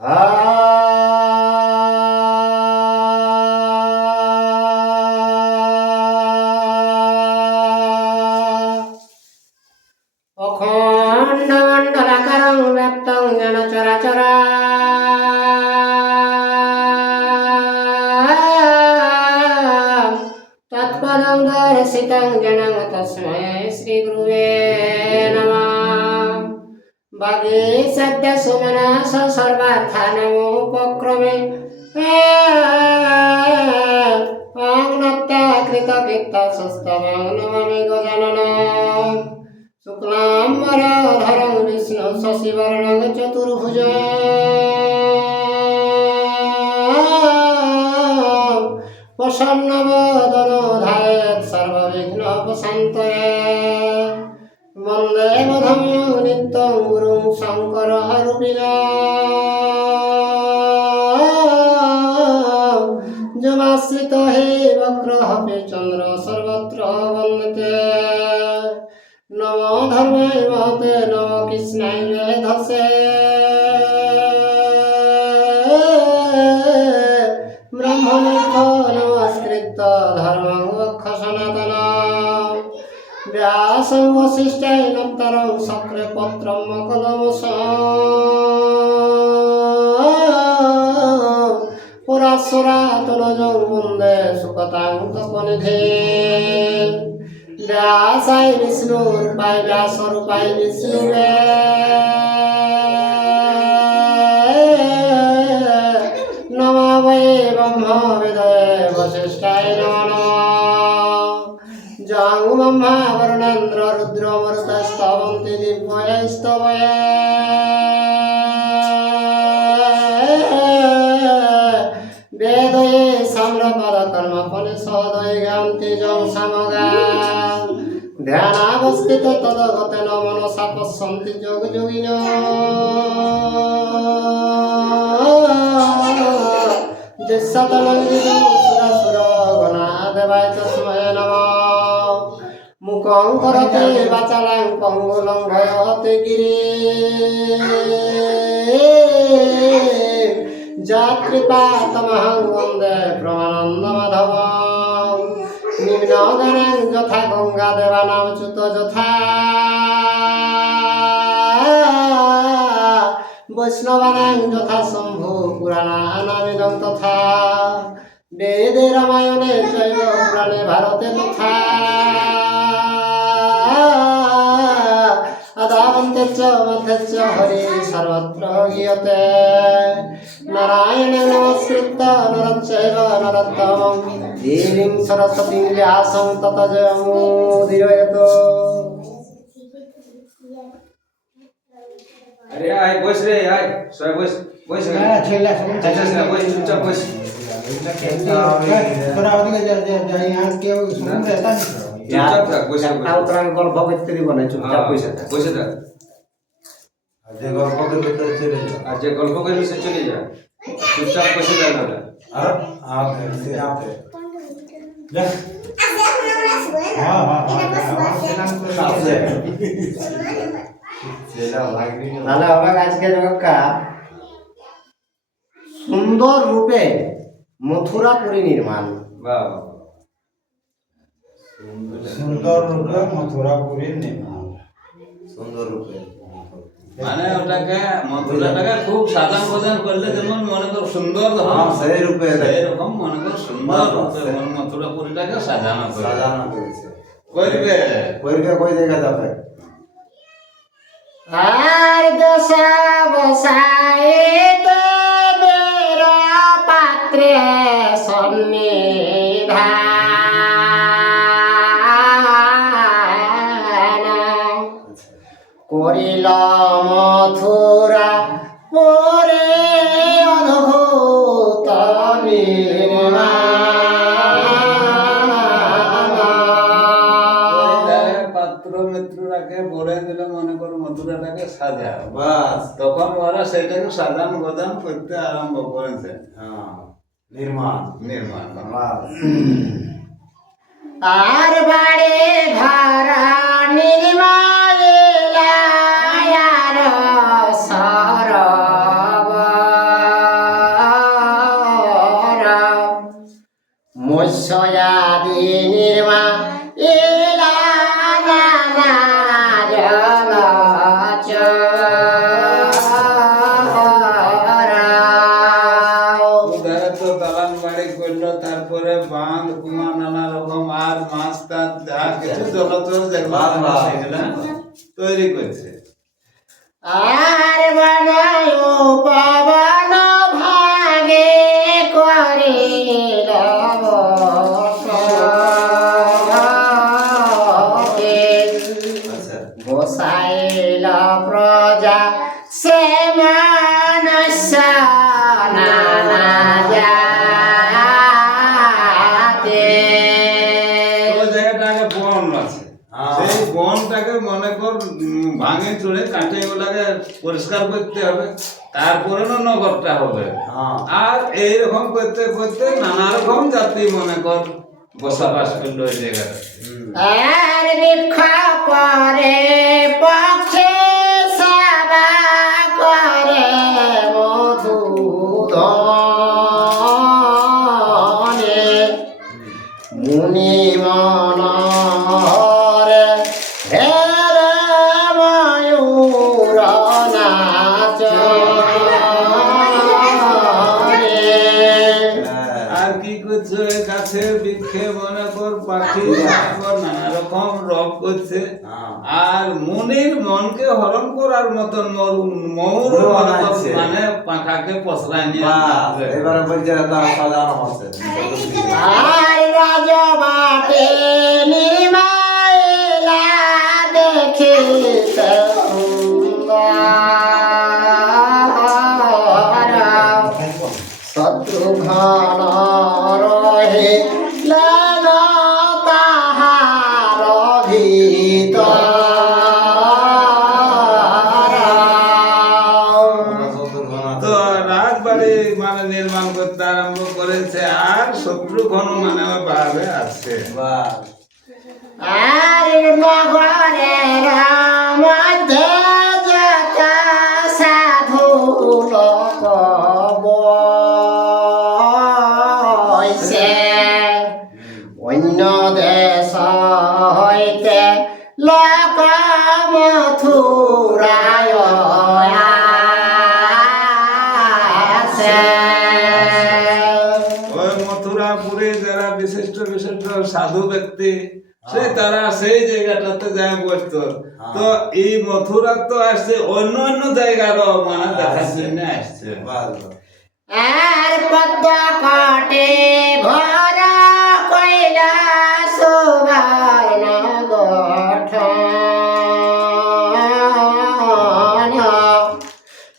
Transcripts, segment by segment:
অখণ্ডমণ্ডলাকারং ব্যক্তং যেন চরাচরা তৎপদং দর্শিতং যেন তস্मै শ্রীগুরুবে নমঃ। বাগে সদ্য সুমনস সর্বার্থানামুপক্রমে অং নত্যকৃতকীর্তস্তবং নমামি গজাননম। শুক্লাম্বরধরং বিষ্ণু শশিবর্ণং চতুর্ভুজং প্রসন্নবদনো ধ্যায়েৎ সর্ববিঘ্নোপশান্তয়ে। বন্দে মধম নিত্যং গুরুং শঙ্কররূপিণঃ। যমাশ্রিত হে বক্রহপি চন্দ্র সর্বত্র বন্দতে। নমো ধর্মায় মহতে নমো কৃষ্ণায় মেধসে। ব্রহ্মণিভ্যো নমস্কৃত্য ধর্মং বক্ষ সনাতনম। ব্যাসং বশিষ্ঠেনোত্তরং শক্রে পত্রং মকলমসং। পুরাসুরাতনজং বন্দে সুকতাং তপনিধিম। ব্যাসায় বিষ্ণুরূপায় ব্যাসরূপায় বিষ্ণুবে। নমো বৈ ব্রহ্মবিদয়ে বশিষ্ঠায় নমো নমঃ। যং ব্রহ্মা বরুণেন্দ্র রুদ্রমরুতস্তবন্তি দিব্যৈস্তবয়ে। বেদয়ে সাম্রপদকর্মফলিশোদয়ে গান্তি যং সামগাম। ধ্যানাবস্থিত তদ্গতেন মনসা পশ্যন্তি যোগযোগিনঃ। দৃশ্যতমং বিদুঃ সুরাসুরগণা দেবায় তস্मै নমঃ। মুখং করোতি বাচালাং পঙ্গুলং ভয়তে গিরিম। যৎকৃপাতমহং বন্দে প্রমানন্দমাধবং। নিম্নগণং যথা গঙ্গা দেবানাং চ্যুত যথা। বৈষ্ণবানাং যথা শম্ভু পুরাণানামিদং তথা। বেদে রামায়ণে চৈব পুরাণে ভারতে তথা। আদাবন্তে চ মধ্যে চ হরি সর্বত্র গীয়তে। নারায়ণে নমস্কৃত্য নরং চৈব নরোত্তমং দেবীং সরস্বতীং ব্যাসং ততো জয়মুদীরয়েৎ। अरे आय बस रे आय सर बस बस छेला अच्छा बस चुपचाप बस তোরা ওদিকে যা यहाँ के सुन रहता नहीं। चुपचाप থাক বসে উত্তরাং গল্প করতে দিব না, চুপচাপ বসে থাক। বসে থাক যে গল্প করবে তো চলে যা। আর যে গল্প করবি সে চলে যা, চুপচাপ বসে যা না। আর आप यहाँ पे जा हाँ हाँ चला भागनी তাহলে হবে আজকে জগৎকা সুন্দর রূপে মথুরাপুরী নির্মাণ। বাহ বাহ সুন্দর রূপে মথুরাপুরীর নির্মাণ। সুন্দর রূপে মানে ওটাকে মথুরাটাকে খুব সাজান গোজান করলে যেমন মনে কর সুন্দর हाँ सही रूपे এরকম মনে কর সুন্দর রূপে মথুরাপুরীটাকে সাজানো করে साजाना करेছে করবে। করবে কই জায়গা যাবে আর দশা বসাইত বের পাত্রে সন্নিধান। করিল মথুরা পরে অদ্ভুত পাত্র মিত্রটাকে বলে দিলে মনে করো মথুরাটাকে সাজাও, বাস তখন ওরা সেটাকে সাজান গোজান করতে আরম্ভ করেছে, हाँ निर्माण নির্মাণ করা। বাস আর বাড়ে ভাড়া নির্মাণ সরব তৈরি করছে। আর বানায় পবন ভাগে করে আচ্ছা গোসাইল প্রজা সে মানস নানা জাতে। ওই জায়গাটাকে বন আছে, হ্যাঁ। সেই বনটাকে মনে কর ভাঙে চড়ে কাটে ওটাকে পরিষ্কার করতে হবে, তারপরে না নগরটা হবে। হ্যাঁ। আর এইরকম করতে করতে নানা রকম জাতি মনে কর বসবাস করলো ওই জায়গাটা। আর বৃক্ষ পরে পক্ষে সেবা করে মধুধনে মুনি মনরে হেরে ময়ূর নাচে। আর কি করছে ওই গাছের বৃক্ষে মনে কর পাখি নানা রকম রব করছে। হ্যাঁ। আর মুনির মনকে হরণ করার মতন ময়ূর বানাচ্ছে। মানে পাখাকে পসরায় নিয়ে বাহ, নাচছে। এবারে বলছে তার সাজানো আছে আর রাজবাটে নির্মাইলা দেখিতে সুন্দর। শত্রুঘ্ন রহে লেন তাহার ভিতর। তো রাজবাড়ি মানে নির্মাণ করতে আরম্ভ করেছে, আর শত্রুঘ্ন মানে ওর বাইরে আছে। বাহ আর নগরের মধ্যে যত সাধু লোক বসে, অন্য দেশ হইতে লোক মথুরায় আসে। ওই মথুরাপুরে যারা বিশিষ্ট বিশিষ্ট সাধু ব্যক্তি, সে তারা সেই জায়গাটাতে যায় বসতো। তো এই মথুরা তো আসছে অন্য অন্য জায়গারও মানে দেখার জন্য আসছে। বাহ আর পদ্ম কাটে ঘর কইলা সুবর্ণ গঠন।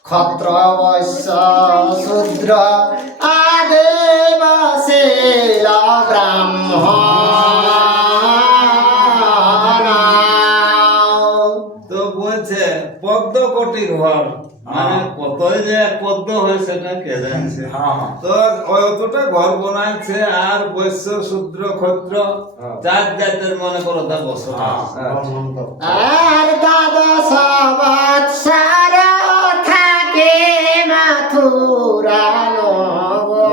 ক্ষত্র বৈশ্য শূদ্র আদিবাসীল ব্রাহ্মণ। তো বলছে পদ্মকটি ঘর, মানে কতই যে এক পদ্ম হয় সেটা কে জানছে। হ্যাঁ। তো ওই অতটা ঘর বানাইছে, আর বৈশ্য শূদ্র ক্ষত্র চার জাতের মনে করো তা বসবাস। আর দ্বাদশ বৎসর থাকে মথুরা নগরে,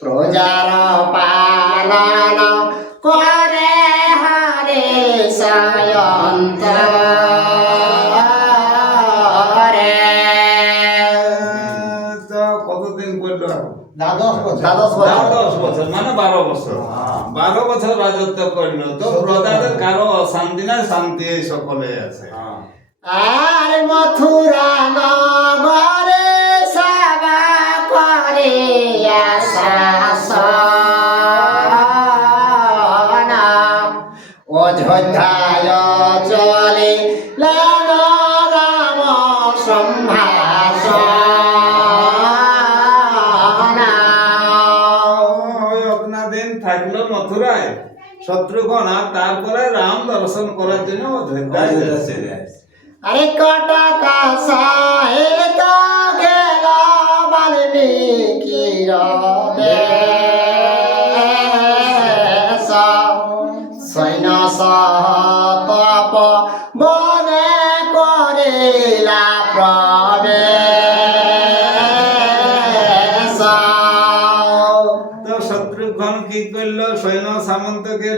প্রজার পালন করে হরে সয়ন্তরে। তো কতদিন করলো? দ্বাদশ বছর। দ্বাদশ বছর। 10 বছর মানে 12 বছর। 12 বছর রাজত্ব করলো। তো প্রজাদের কারো অশান্তি না, শান্তি এই সকলে আছে। আর মথুরা নগরে সেবা করে শাসন। অযোধ্যায় চলে রাম সম্ভাষণ। ওই অতনা দিন থাকলো মথুরায় শত্রুঘ্ন, আর তারপরে রাম দর্শন করার জন্য অযোধ্যায় গেছে। আরে কটক সাহিত গেল বাল্মীকির দেশ, সৈন্য সহতপ বনে করিলা প্রবেশ। তো শত্রুঘ্ন কি করলো, সৈন্য সামন্তকে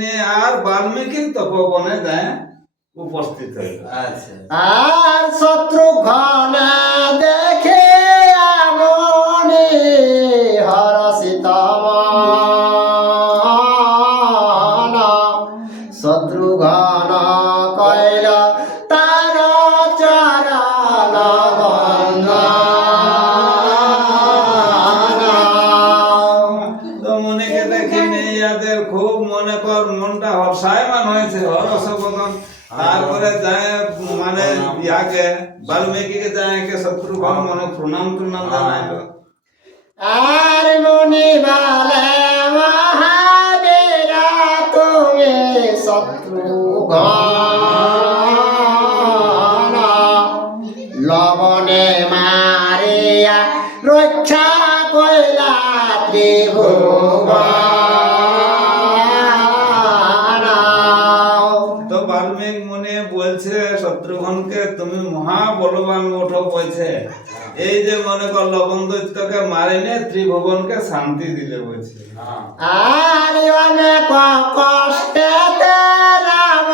নিয়ে আর বাল্মীকির তপবনে যায় উপস্থিত হইল। আচ্ছা আর শত্রুঘ্ন দেখে আমনি হরষিত মন, শত্রুঘ্ন কইল তার চরণ বন্দনা। তো মনেকে দেখে মেয়েদের খুব মনে কর মনটা হর্ষায়মান হয়েছে, হরসবদন। তারপরে যায় মানে ইয়াকে বাল্মীকিকে যায় শত্রুঘ্ন মনে প্রণাম টুনাম জানাইলো। আর মুনি বলে মহাবীর তুমি শত্রুঘ্ন, লবণে মারিয়া রক্ষা কইলা ত্রিভুবন। তো বাল্মীক মুনি বলছে শত্রুঘ্নকে তুমি মহা বলবান ওঠো বলছে, এই যে মনে কর লবণ দৈত্যকে মারিনে ত্রিভুবনকে শান্তি দিলে বলছে। আর অনেক কষ্টে রাম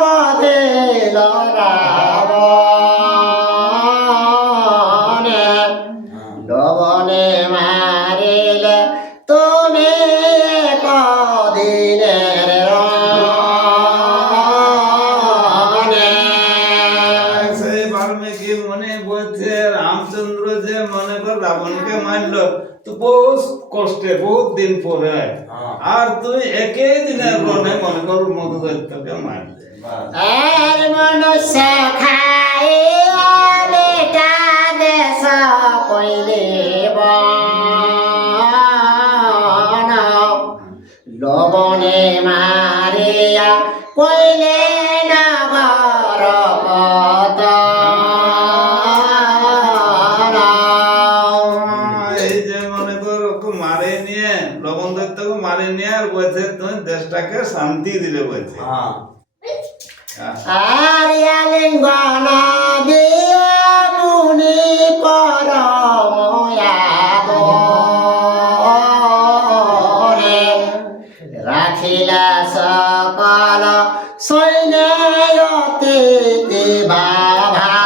বধিল রাবণে, লবণে মারিলে তুমি কদিনের রণে। সেই বাল্মীকি মুনি বলছে রামচন্দ্র যে মনে কর রাবণকে মারলো তো বহুত কষ্টে বহুত দিন পরে, আর তুই একই দিনের রণে মনে কর মধু দৈত্যকে মারলে। আর মনুষ্য খাইয়া বেটা দেশ কইলে বন, লবণে মারিয়া কইলে নগর পতন। এই যে মনে কর ওকে মারে নিয়ে লবণ দৈত্যকে মারে নিয়ে আর বলছে তুমি দেশটাকে শান্তি দিলে বলছে। আরিয়া লিঙ্গন দিয়া মুনি পরময়াদরে, রাখিলা সকল সৈন্য অতিথি ভাভারে।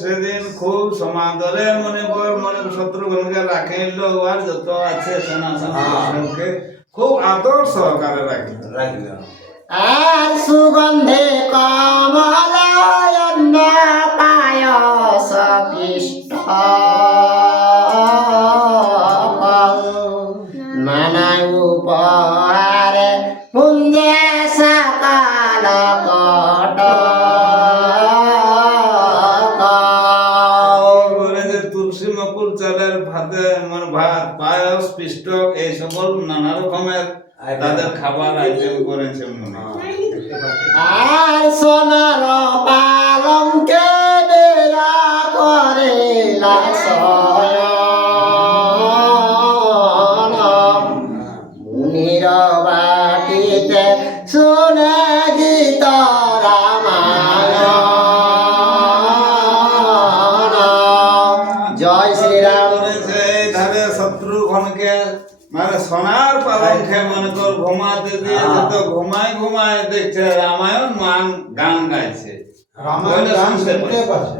সেদিন খুব সমাদরের মনে শত্রুঘ্নকে রাখিল আর যত আছে সেনা সৈন্যকে খুব আদর সহকারে রাখিল। আর সুগন্ধে কমলায়ন পায়স পিষ্ট, নানা উপহারে পুঞ্জে সকাল কট। বলে যে তুলসী মকুল চালের ভাতে মানে ভাত পায়স পিষ্টক এই সকল নানা রকমের তাদের খাবার আইটেম করেছে মনে। আর সোনার পালঙ্কে বেড়া করেলা শয়ন, মুনির বাটিতে শুনে গীত রামায়ণ। জয় শ্রীরাম। করেছে এই ধারে শত্রুঘ্নকে মানে সোনার পালঙ্কে মনে কর ঘুমাতে দিয়েছে, তো ঘুমায় ঘুমায় দেখছে রামায়ণ গান গাইছে। রামায়ণ গান শুনতে পাচ্ছে।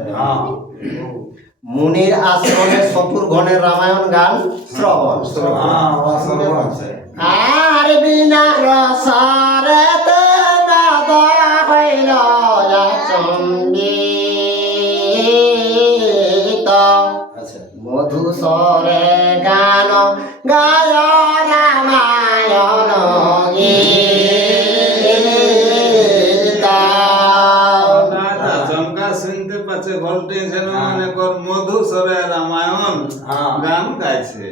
মুনির আশ্রমে শত্রুঘ্নের রামায়ণ গান শ্রবণ। আর বিনা রসরে নাদ হইল চন্ডিত, মধুসরে গান গায় রামায়ণ গীতা। চমকা শুনতে পাচ্ছে ঘলটে যেন মনে কর মধুসরে রামায়ণ গান গাইছে।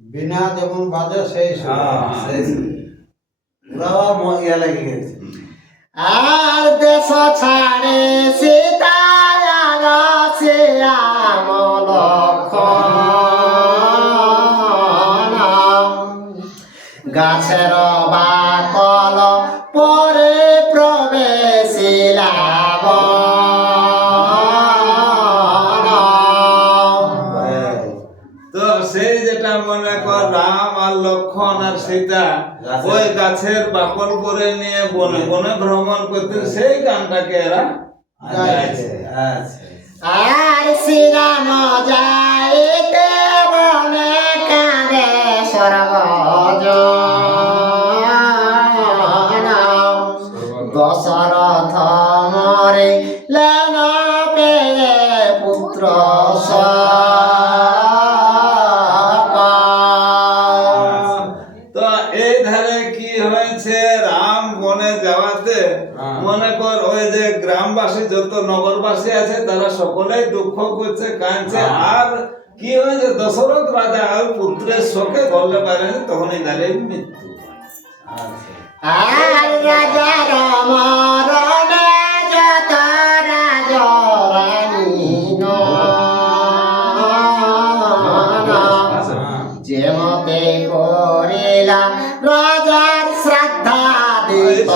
বিনা যেমন বাজে সেই আর দেশ ছাড়ে সীতা সে আমল গাছের বাকল পরে প্রবেশিলা তো সেই যেটা মনে কর রাম আর লক্ষণ আর সীতা ওই গাছের বাকল পরে নিয়ে বনে বনে ভ্রমণ করতে সেই গানটাকে এরা গাইছে। আর শ্রীরাম যাইতে বনে কান যত নগরবাসী আছে তারা সকলেই দুঃখ করছে, কাঁদছে। আর কি হয়েছে, দশরথ রাজা আর পুত্রের শোকে বলতে পারেন, তখনই তাদের মৃত্যু। আর রাজার মরণে যত রাজরানী যেমতে করিলা রাজার শ্রদ্ধা দিত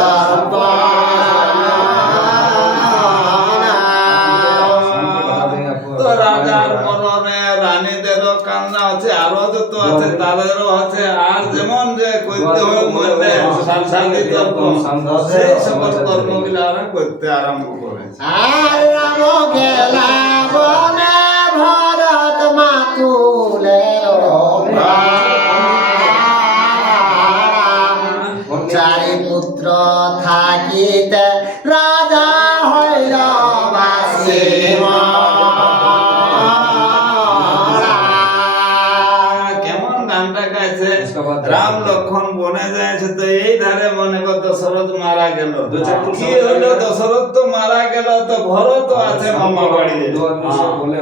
তো রাজার মরণে রানীদেরও কান্না আছে, আরো যত আছে তাদেরও আছে। আর যেমন যে করতে হয় মনে সাংসারিক তর্ক, সেই সকল কর্মগুলো ওরা করতে আরম্ভ করেছে। আর রাম গেলা বনে ভরত মাতুলের চারি পুত্র থাকিতে রাজা হইল বাসী কেমন গানটা গাইছে, রাম লক্ষণ বনে যাইছে, তো এই ধারে মনে কর দশরথ মারা গেল। কি হলো, দশরথ তো মারা গেল, তো ভরত আছে মামা বাড়ি।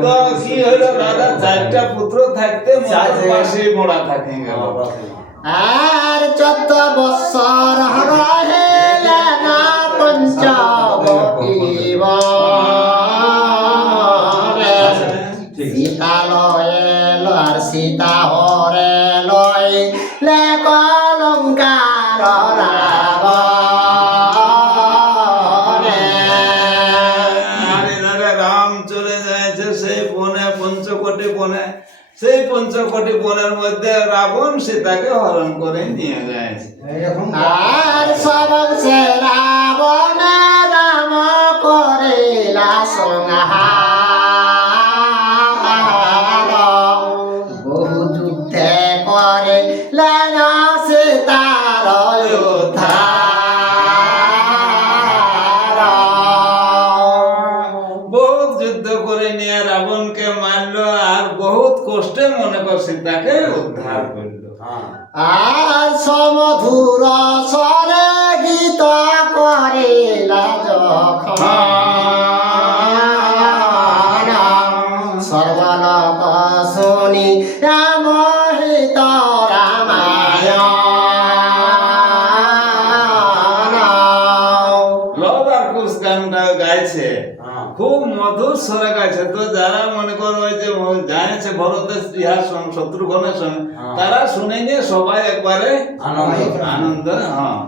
তো কি হলো, রাজা চারটা পুত্র থাকতে মাসি মোড়া থাকে গেল। আর 14 বৎসর রহিলে না পঞ্চবটী বনে। সীতা লয়েল আর সীতা হরে লইলে কলঙ্কার রাবণে। আর এধারে রাম চলে যাইছে সেই বনে, পঞ্চকোটি বনে। সেই পঞ্চকোটি বনের মধ্যে রাবণ সীতাকে হরণ করে নিয়ে যাইছে। এইরকম আর সবংশে রাবণে রাম করিলা সংহার। বহু যুদ্ধে করিলা সীতার উদ্ধার। বহুত যুদ্ধ করে নিয়ে রাবণকে মারলো, আর বহুত কষ্টে মনে কর সীতাকে উদ্ধার করলো। আর সমধুর স্বরে গীত করিলা যখন সর্বলোক শুনি মোহিত রামায়ণ। লব আর কুশ গানটা গাইছে, খুব মধুর স্বরে গাইছে। তো যারা মনে করো ওই যে জানেছে ভরতের ইহার সঙ্গে শত্রুঘ্নের সঙ্গে, তারা শুনে নিয়ে সবাই একবারে আনন্দ। হ্যাঁ,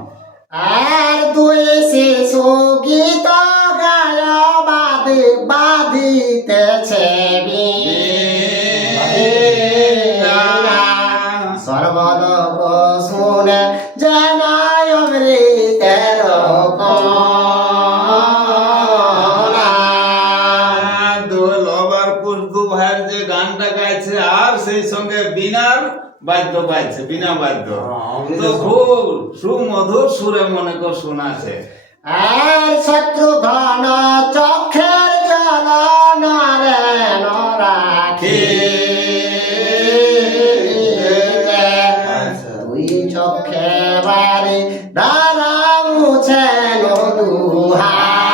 আর দুই শিশু গীত গায় বাদিতেছে বীণা। সর্বলোক শুনে যেন অমৃতের কণা। লব আর কুশ দু ভাইয়ের যে গানটা গাইছে, আর সেই সঙ্গে বীণার বাদ্য গাইছে, বীণা বাদ্য। তো খুব সুমধুর সুরে মনে কর শোনাছে। আর শত্রুঘ্ন চক্ষের জল নরে নরাখি। তুই চক্ষে বাড়ি দ্বারা মুছেন দুহাতে।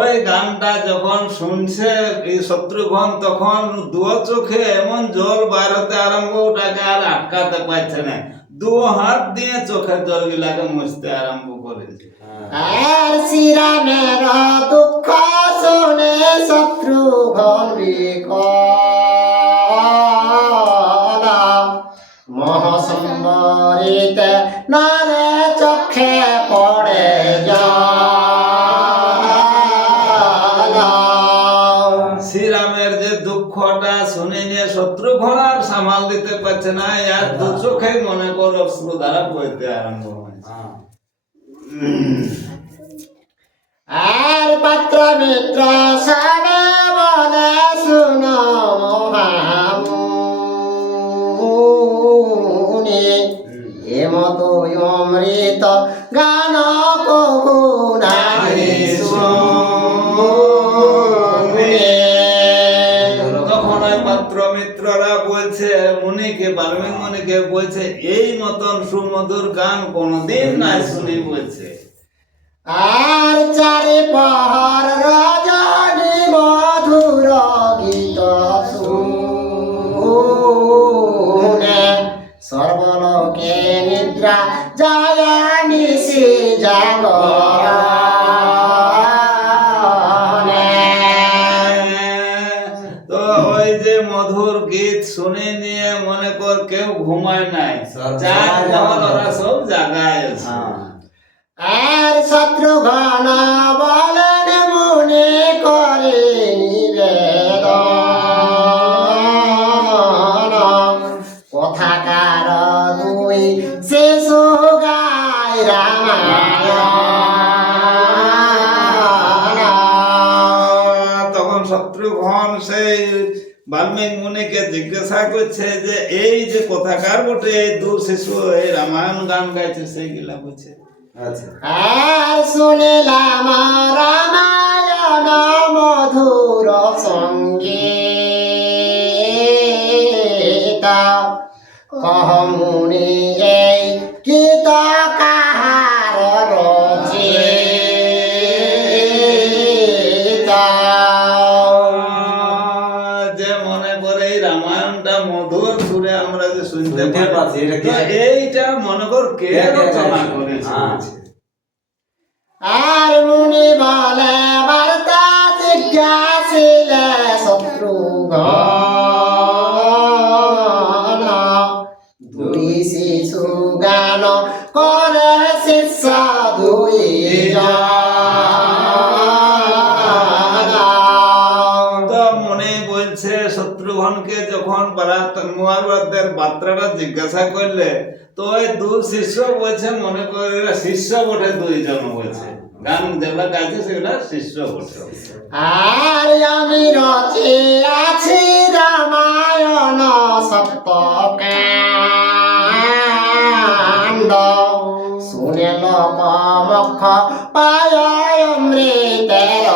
ওই গানটা যখন শুনছে এই শত্রুঘ্ন, তখন দু চোখে এমন জল বার হতে আরম্ভ, ওটাকে আর আটকাতে পারছে না। দু হাত দিয়ে চোখের জল গুলাকে মুছতে আরম্ভ করেছে। আর শ্রীরামের দুঃখ শুনে শত্রুঘ্ন বিকল। মহাসম্বরিতে নারে চক্ষে পড়ে জল। শ্রীরামের যে দুঃখটা শুনে নিয়ে শত্রুঘ্ন আর সামাল দিতে পারছে না, আর দু চোখে মনে কর অশ্রু দ্বারা বইতে আরম্ভ হয়েছে। আর পাত্র মিত্র সবে বলে শুনো মহামুনি। এমত অমৃত গান কহু নাহি শুনি। তখন ওই পাত্র মিত্ররা বলছে মুনিকে, বাল্মীকি মুনিকে বলছে, এই মতন সুমধুর গান কোনদিন নাই শুনি বলছে। আর চারি পহর রজনী মধুর গীত শুনে সর্বলোকে নিদ্রা যায় নিশি জাগরণে। তো ওই যে মধুর গীত শুনে নিয়ে মনে কর কেউ ঘুমায় নাই, সব চার জাগায় পহর যাওয়া। ওরা সব জাগায় আছে। হ্যাঁ। আর শত্রুঘ্ন বলেন মনে করে নিবেদন কথাকার দুই শিশু গায় রামায়ণ। তখন শত্রুঘ্ন সেই বাল্মীকি মুনিকে জিজ্ঞাসা করছে যে এই যে কথাকার বটে এই দু শিশু এই রামায়ণ গান গাইছে সেইগুলা বলছে। আচ্ছা। আর শুনিলাম রামায়ণ মধুর সঙ্গীত কহ মুনি এই গীত কাহার রচিত। যে মনে করে এই রামায়ণটা মধুর সুরে আমরা যে শুনতে শুনতে পাচ্ছি, এটা কে? তো এইটা মনে কর কে কে রচনা গাইছে? করেছে হ্যাঁ। বলছে। আর মুনি বলে বার্তা জিজ্ঞাসিলে শত্রুঘ্ন দুই শিশু গান করে শিষ্য দুই তো মনে বলছে শত্রুঘ্নকে যখন মহাভারতের বার্তাটা জিজ্ঞাসা করলে তো ওই দু শিষ্য বলছে মনে করে এরা শিষ্য বটে, দুইজন বলছে গান যেগুলা গাইছে সেগুলা শিষ্য বটে। আর আমি রচে আছি রামায়ণ সপ্তকাণ্ড শুনে লোক মুখ পায় অমৃতের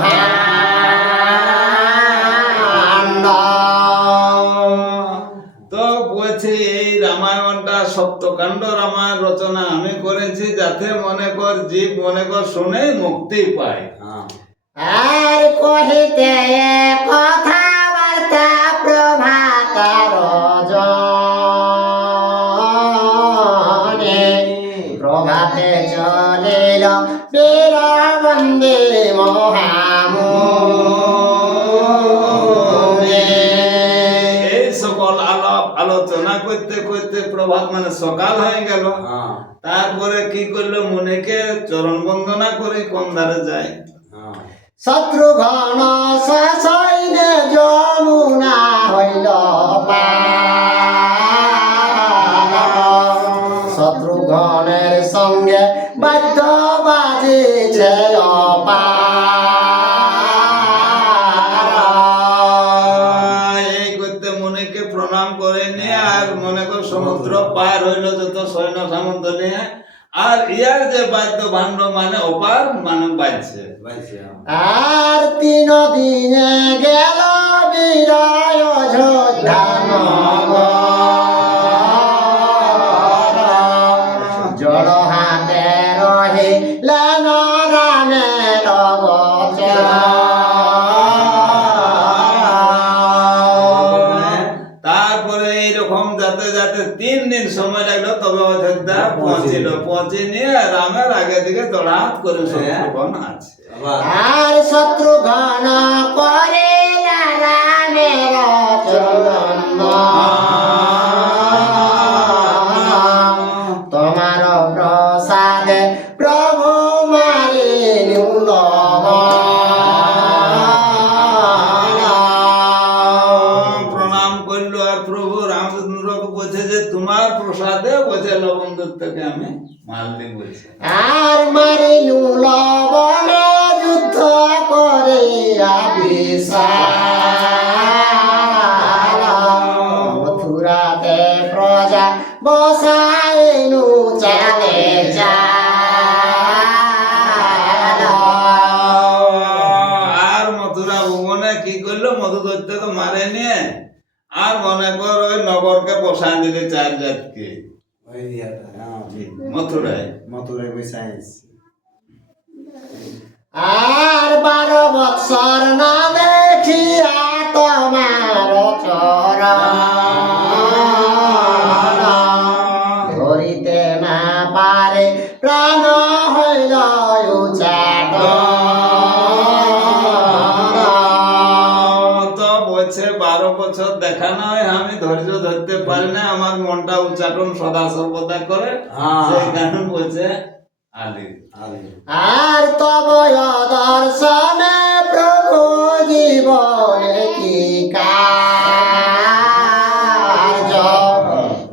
ভাণ্ড। তো বলছি এই রামায়ণটা সপ্তকাণ্ড রামায়ণ রচনা আমি করেছি যাতে মনে কর জীব মনে কর শুনে মুক্তি পায়। হ্যাঁ। আর কহিতে কথাবার্তা প্রভাতার জনে প্রভাতে চলিল বীর বন্দে মহামুনে। এই সকল আলাপ আলোচনা করতে করতে প্রভাত মানে সকাল হয়ে গেল। হ্যাঁ। তারপরে কি করলো মুনিকে চরণ বন্দনা করে কোন ধারে যায়। হ্যাঁ। শত্রুঘ্ন সৈন্যে যমুনা হইল পার। শত্রুঘ্নের সঙ্গে বাদ্য বাজিছে অপার। এই করতে মুনিকে প্রণাম করে নিয়ে আর মনে কর সমুদ্র পার হইল যত সৈন্য সামন্ত নিয়ে। আর ইয়ার যে বাদ্য ভাণ্ড মানে অপার মানে বাজছে। বাইছে। আর 3 দিনে গেল বিজয় অযোধ্যা নগর। জড় হাতে রহিলেন রামের গোচর। তারপরে এইরকম যাতে যাতে 3 দিন সময় লাগলো তবে অযোধ্যা পৌঁছিল। পৌঁছে নিয়ে রামের আগে দিকে দৌড়াত করে শত্রুঘ্ন আছে। আবার আর শত্রুঘ্ন করিলা রামের চরণ। তোমার প্রসাদে প্রভু মারি প্রণাম করলো আর প্রভু রামচন্দ্রকে বলছে যে তোমার প্রসাদে বলছে লবণ দত্তকে আমি মারলি বলছে। আর মারিলু লবণে যুদ্ধ করে বিশাল। মথুরাতে প্রজা বসাইনু চালে চাল। আর মথুরা ভুবনে কি করলো মধু দৈত্যকে মারে নিয়ে আর মনে কর ওই নগরকে বসায় দিলে 4 জাতকে ওই ইয়াটা। হ্যাঁ। মথুরায়। মথুরায় বসে আইছে। আর 12 বৎসর না দেখিয়া তোমার চরণ ধরিতে না পারে প্রাণ হইল তো বলছে 12 বছর দেখা নয় আমি ধৈর্য ধরতে পারি না, আমার মনটা উচ্চাটন সদা সর্বদা করে, সেই কারণে বলছে আলি। আর তব দর্শনে প্রভু জীবনে কি কার্য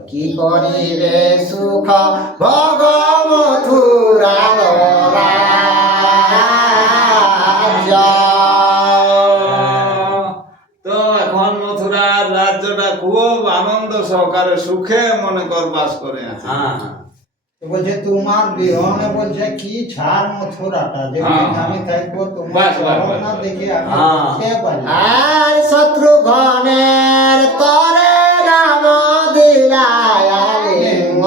কি করিবে সুখ ভগ মথুরা রাজ্য। তো এখন মথুরার রাজ্যটা খুব আনন্দ সহকারে সুখে মনে কর বাস করে আছে। তো বলছে তোমার বিহনে বলছে কি ছাড় মথুরাটা যে আমি থাকবো তোমার বাস, বাস, চরণ না বাস। দেখে আমি কে পারি। আর শত্রুঘ্নের তরে রাম দিলায় আলিঙ্গন।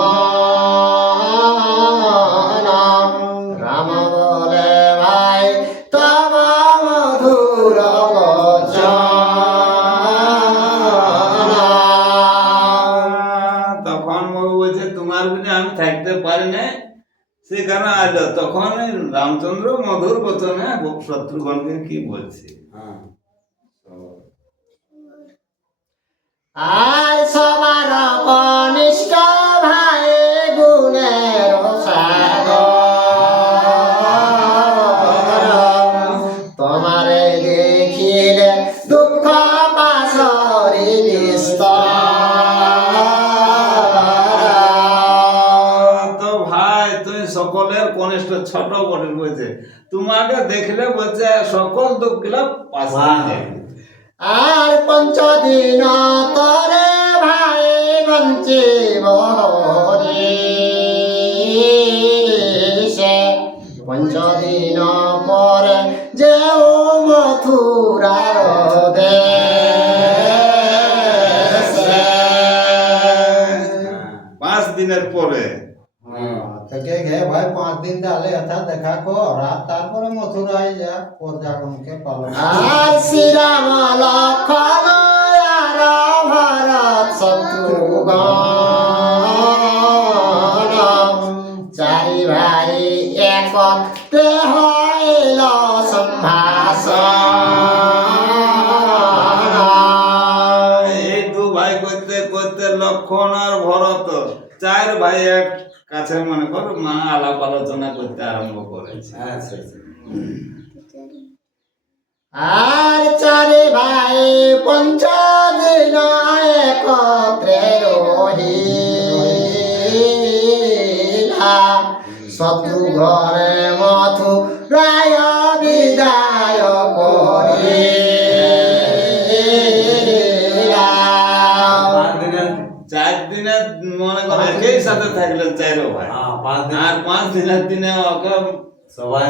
রাম বলে ভাই তব মধুর বচন। তখন ও বলছে তোমার বিনা আমি থাকতে পারি না, সেখানে আলো তখন এই রামচন্দ্র মধুর বচনে শত্রুঘ্নকে কি বলছে। আর সবার কনিষ্ঠ ভাই গুণের সাগর তোমারে দেখিলে দুঃখ পাশরি বিস্তার। তো ভাই তুই সকলের কনিষ্ঠ ছোট বটে বলছে, তোমাকে দেখলে বলছে সকল দুঃখ গুলা পাশে যাবে। আর 5 দিন তরে ভাই বঞ্চিব সে 5 দিন পরে যে মথুরার দেশে। 5 দিনের পরে থেকে গে ভাই 5 দিন তাহলে এটা দেখা কর আর তারপরে মথুরায় যা প্রজাগণকে পালন কর। আর শ্রীরাম লক্ষণ আর ভরত শত্রুঘ্ন 4 ভাই একত্রে হইল সম্ভাষণ। এই 2 ভাই করতে করতে লক্ষণ আর ভরত 4 ভাই এক কাছে মনে কর মা আলাপ আলোচনা করতে আরম্ভ করেছে। আর 4 ভাই 5 দিন একত্রে রহিলা শত্রুঘ্নে মথুরায় বিদায় করিলা। 4 দিনে মনে করে একই সাথে থাকলেন 4 ভাই, আর 5 দিনের দিনে ওকে সবাই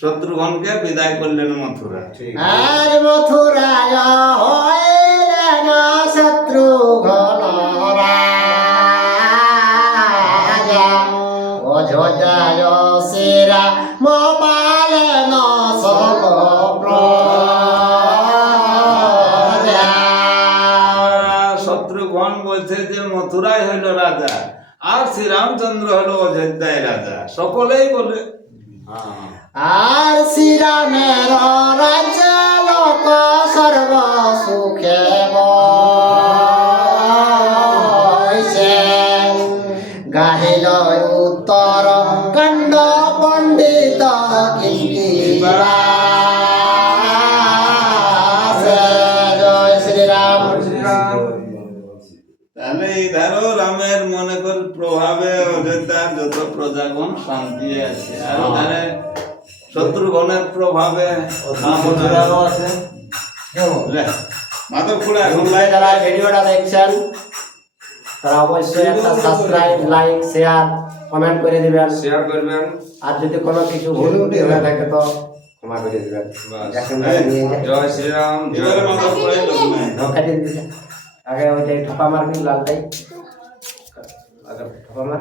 শত্রুঘ্নকে বিদায় করলেন মথুরা। আর মথুরায় হইলেন শত্রুঘ্ন রাজা অযোধ্যায় শ্রীরাম পালেন সব প্রজা। শত্রুঘ্ন বলছে যে মথুরাই হইল রাজা আর শ্রীরামচন্দ্র হলো অযোধ্যায় রাজা, সকলেই বলে। আর শ্রীরামের রাজ্য লোক সর্ব সুখে বসে গাহিল উত্তর কাণ্ড পণ্ডিত কীর্তিবাসে। জয় শ্রীরাম। তাহলে এই ধারো রামের মনে কর প্রভাবে অযোধ্যার যত প্রজাগণ শান্তি আছে, আর ওখানে শত্রুঘ্নের প্রভাবে মথুরাও আছে। মাধব খুড়া এখন তোমরা যারা ভিডিওটা দেখছেন তারা অবশ্যই একটা সাবস্ক্রাইব, লাইক, শেয়ার, কমেন্ট করে দিবেন। শেয়ার করবেন। আর যদি কোনো কিছু ভুল ত্রুটি হয়ে থাকে তো ক্ষমা করে দিবেন। বাস। এখন নিয়ে যাই। জয় শ্রীরাম। এবারে মাধব খুড়াই লোক নাই। ধোকা দিয়ে দিতে আগে ওইটাই ঠোপা মারবি লালটাই আগে ঠোপা মার।